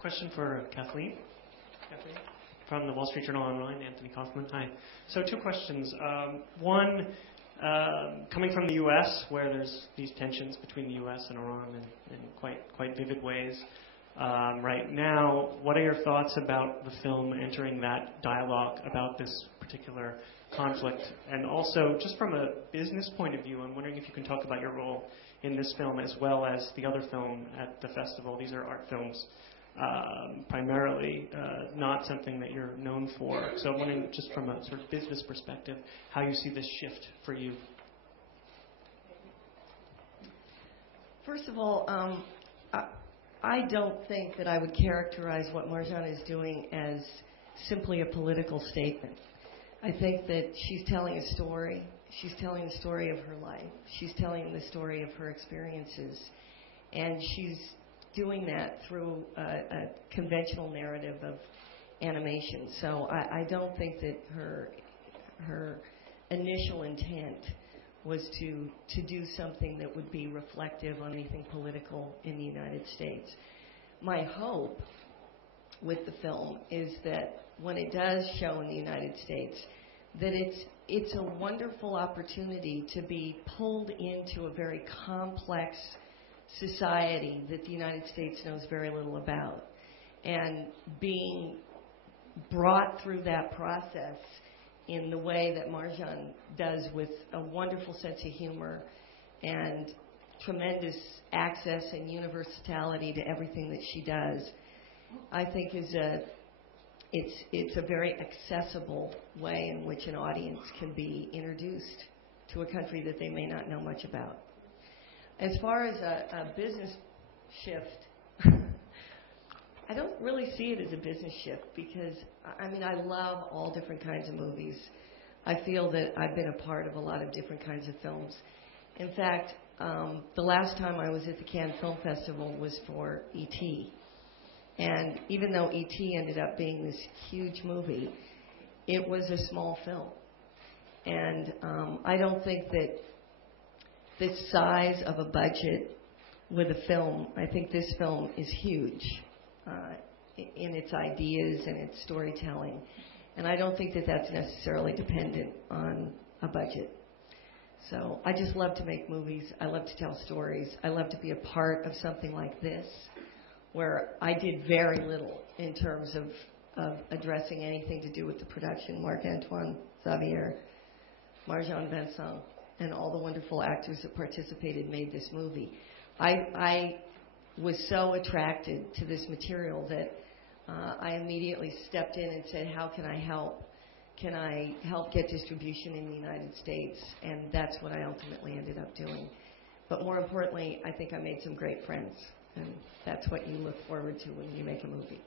Question for Kathleen. Kathleen? From the Wall Street Journal Online, Anthony Kaufman. Hi. So 2 questions. One, coming from the U.S., where there's these tensions between the U.S. and Iran in quite vivid ways. Right now, what are your thoughts about the film entering that dialogue about this particular conflict? And also, just from a business point of view, I'm wondering if you can talk about your role in this film as well as the other film at the festival. These are art films, primarily, not something that you're known for. So I'm wondering, just from a sort of business perspective, how you see this shift for you. First of all, I don't think that I would characterize what Marjane is doing as simply a political statement. I think that she's telling a story. She's telling the story of her life. She's telling the story of her experiences. And she's doing that through a conventional narrative of animation. So I don't think that her initial intent was to do something that would be reflective on anything political in the United States. My hope with the film is that when it does show in the United States, that it's a wonderful opportunity to be pulled into a very complex society that the United States knows very little about, and being brought through that process in the way that Marjane does, with a wonderful sense of humor and tremendous access and universality to everything that she does, I think it's a very accessible way in which an audience can be introduced to a country that they may not know much about. As far as a business shift, I don't really see it as a business shift because, I love all different kinds of movies. I feel that I've been a part of a lot of different kinds of films. In fact, the last time I was at the Cannes Film Festival was for E.T. And even though E.T. ended up being this huge movie, it was a small film. And I don't think that the size of a budget with a film, I think this film is huge in its ideas and its storytelling. And I don't think that that's necessarily dependent on a budget. So I just love to make movies. I love to tell stories. I love to be a part of something like this, where I did very little in terms of addressing anything to do with the production. Marc-Antoine Xavier, Marjane Vincent, and all the wonderful actors that participated made this movie. I was so attracted to this material that I immediately stepped in and said, how can I help? Can I help get distribution in the United States? And that's what I ultimately ended up doing. But more importantly, I think I made some great friends. And that's what you look forward to when you make a movie.